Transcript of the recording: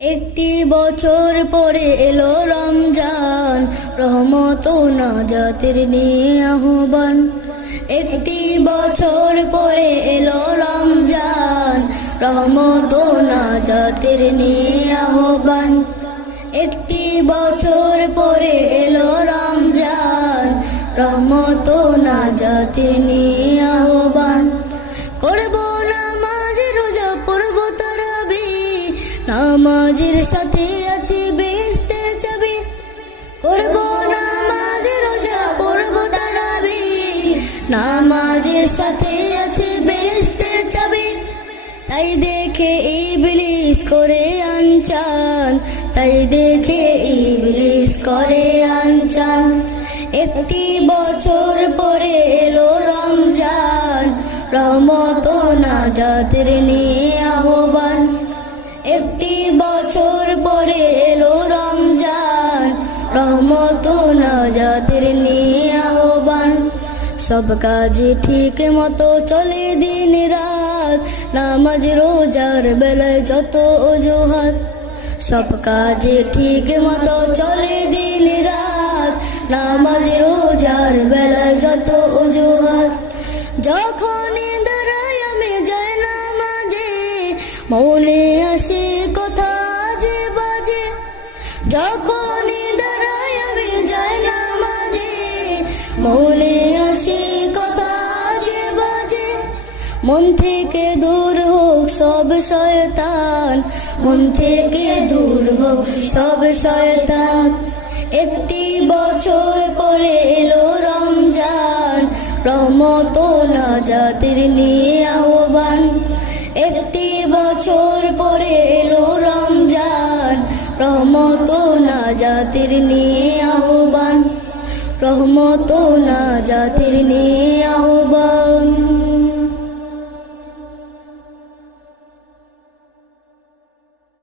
একটি বছর পরে এলো রমজান, রহমত না জাতির নিয়ে আহ্বান। একটি বছর পরে এলো রমজান, রহমত না জাতির নিয়ে আহ্বান। একটি বছর পরে এলো রমজান, রহমত না জাতির নিয়ে আহ্বান। নামাজের সাথে আছে বেহেস্তের চাবি করব নামাজ, রোজা পড়ব তারাবি নামাজের সাথে আছে বেহেস্তের চাবি তাই দেখে ইবলিস করে আনচান। তাই দেখে ইবলিস করে আনচান। একটি বছর পরে এলো রমজান। রহমত রমজান রহমত না জাতির নিয়ে আহ্বান সব কাজে ঠিক মতো চলে দিন রাত। নামাজ, রোজার বেলায় যত অজুহাত। সব কাজে ঠিক মতো চলে দিন রাত। নামাজ, রোজার বেলায় যত অজুহাত। যখন আমি যাই নামাজে, মনে আসে কথা যে বাজে। যখন মনে আসে কথা যে বাজে। মন থেকে দূর হোক সব শয়তান। মন থেকে দূর হোক সব শয়তান। একটি বছর পরে এলো রমজান। রহমত না জাতির নিয়ে আহ্বান। একটি বছর পরে এলো রমজান। না জাতির নিয়ে রহমত না জাতির নে আহ্বান।